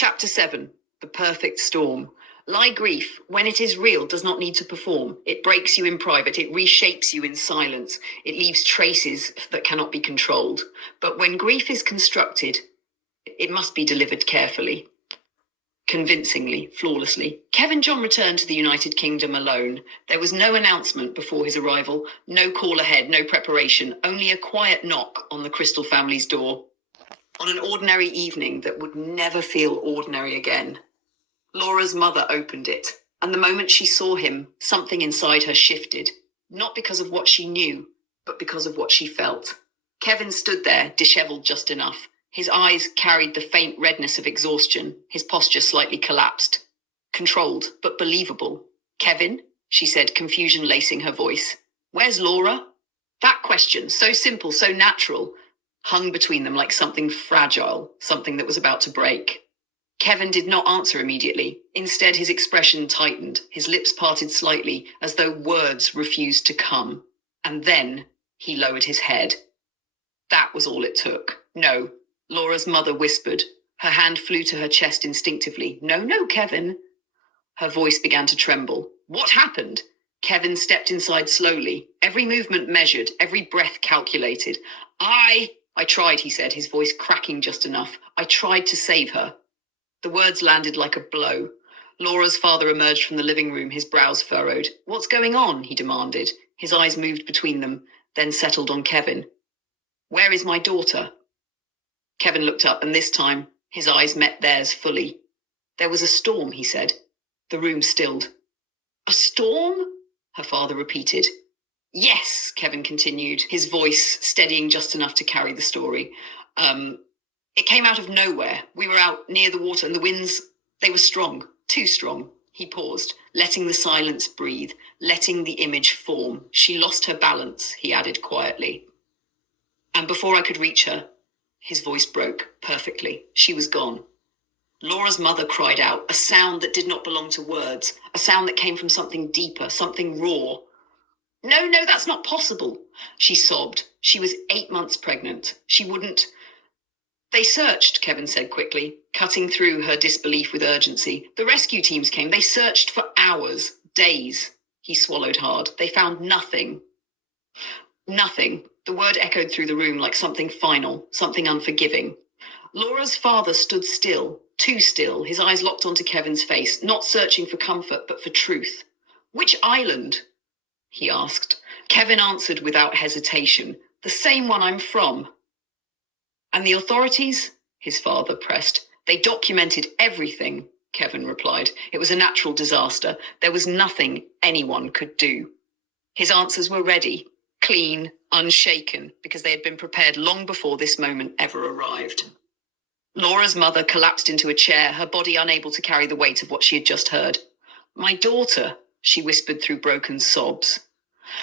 Chapter 7. The Perfect Storm. Lie grief, when it is real, does not need to perform. It breaks you in private. It reshapes you in silence. It leaves traces that cannot be controlled. But when grief is constructed, it must be delivered carefully, convincingly, flawlessly. Kevin John returned to the United Kingdom alone. There was no announcement before his arrival, no call ahead, no preparation, only a quiet knock on the Crystal family's door. On an ordinary evening that would never feel ordinary again. Laura's mother opened it, and the moment she saw him, something inside her shifted, not because of what she knew, but because of what she felt. Kevin stood there, disheveled just enough. His eyes carried the faint redness of exhaustion, his posture slightly collapsed. Controlled, but believable. "Kevin?" she said, confusion lacing her voice. "Where's Laura?" That question, so simple, so natural, hung between them like something fragile, something that was about to break. Kevin did not answer immediately. Instead, his expression tightened, his lips parted slightly, as though words refused to come. And then he lowered his head. That was all it took. "No," Laura's mother whispered. Her hand flew to her chest instinctively. "No, Kevin." Her voice began to tremble. "What happened?" Kevin stepped inside slowly, every movement measured, every breath calculated. I tried," he said, his voice cracking just enough. "I tried to save her." The words landed like a blow. Laura's father emerged from the living room, his brows furrowed. "What's going on?" he demanded. His eyes moved between them, then settled on Kevin. "Where is my daughter?" Kevin looked up, and this time his eyes met theirs fully. "There was a storm," he said. The room stilled. "A storm?" her father repeated. "Yes," Kevin continued, his voice steadying just enough to carry the story. It came out of nowhere. We were out near the water, and the winds, they were strong, too strong." He paused, letting the silence breathe, letting the image form. "She lost her balance," he added quietly. "And before I could reach her," his voice broke perfectly. "She was gone." Laura's mother cried out, a sound that did not belong to words, a sound that came from something deeper, something raw. No, that's not possible," she sobbed. She was 8 months pregnant. She wouldn't. "They searched," Kevin said quickly, cutting through her disbelief with urgency. "The rescue teams came. They searched for hours, days." He swallowed hard. "They found nothing." Nothing. The word echoed through the room like something final, something unforgiving. Laura's father stood still, too still, his eyes locked onto Kevin's face, not searching for comfort, but for truth. "Which island?" he asked. Kevin answered without hesitation. "The same one I'm from." "And the authorities?" his father pressed. "They documented everything," Kevin replied. "It was a natural disaster. There was nothing anyone could do." His answers were ready, clean, unshaken, because they had been prepared long before this moment ever arrived. Laura's mother collapsed into a chair, her body unable to carry the weight of what she had just heard. "My daughter," she whispered through broken sobs.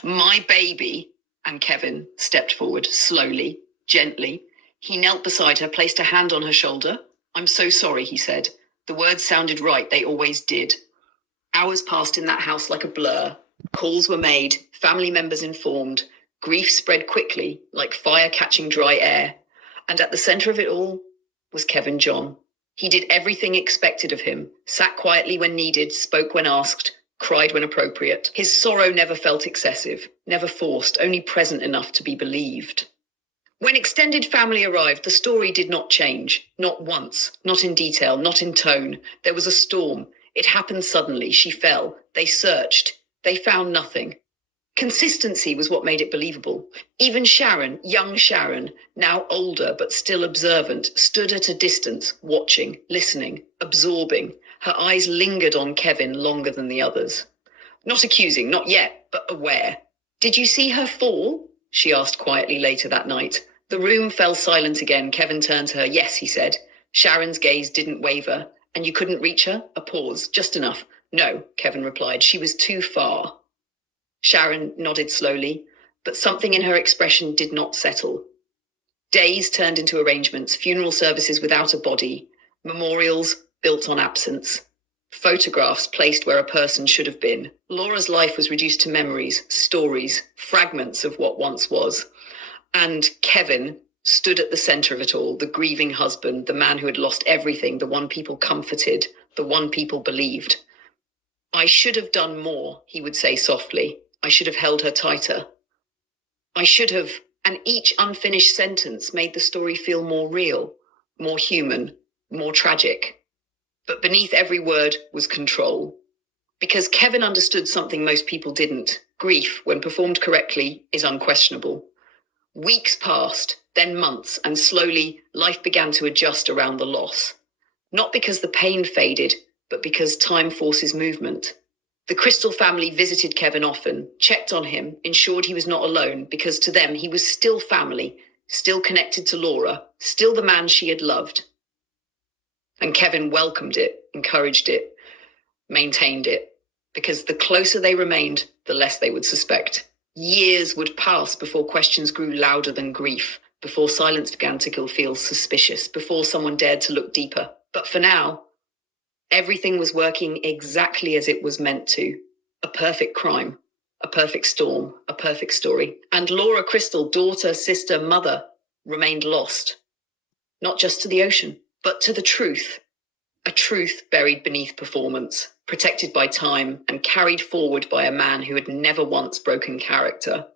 "My baby," and Kevin stepped forward, slowly, gently. He knelt beside her, placed a hand on her shoulder. "I'm so sorry," he said. The words sounded right, they always did. Hours passed in that house like a blur. Calls were made, family members informed. Grief spread quickly, like fire catching dry air. And at the center of it all was Kevin John. He did everything expected of him, sat quietly when needed, spoke when asked, cried when appropriate. His sorrow never felt excessive, never forced, only present enough to be believed. When extended family arrived, the story did not change. Not once, not in detail, not in tone. There was a storm. It happened suddenly. She fell. They searched. They found nothing. Consistency was what made it believable. Even Sharon, young Sharon, now older but still observant, stood at a distance, watching, listening, absorbing. Her eyes lingered on Kevin longer than the others. Not accusing, not yet, but aware. "Did you see her fall?" she asked quietly later that night. The room fell silent again. Kevin turned to her. "Yes," he said. Sharon's gaze didn't waver. "And you couldn't reach her?" A pause, just enough. "No," Kevin replied. "She was too far." Sharon nodded slowly, but something in her expression did not settle. Days turned into arrangements, funeral services without a body, memorials built on absence, photographs placed where a person should have been. Laura's life was reduced to memories, stories, fragments of what once was. And Kevin, stood at the center of it all, the grieving husband, the man who had lost everything, the one people comforted, the one people believed. I should have done more, he would say softly. I should have held her tighter. I should have, and each unfinished sentence made the story feel more real, more human, more tragic. But beneath every word was control. Because Kevin understood something most people didn't. Grief, when performed correctly, is unquestionable. Weeks passed, then months, and slowly life began to adjust around the loss. Not because the pain faded, but because time forces movement. The Crystal family visited Kevin often, checked on him, ensured he was not alone, because to them he was still family, still connected to Laura, still the man she had loved. And Kevin welcomed it, encouraged it, maintained it, because the closer they remained, the less they would suspect. Years would pass before questions grew louder than grief, before silence began to feel suspicious, before someone dared to look deeper. But for now, everything was working exactly as it was meant to. A perfect crime, a perfect storm, a perfect story. And Laura Crystal, daughter, sister, mother, remained lost. Not just to the ocean, but to the truth. A truth buried beneath performance, protected by time, and carried forward by a man who had never once broken character.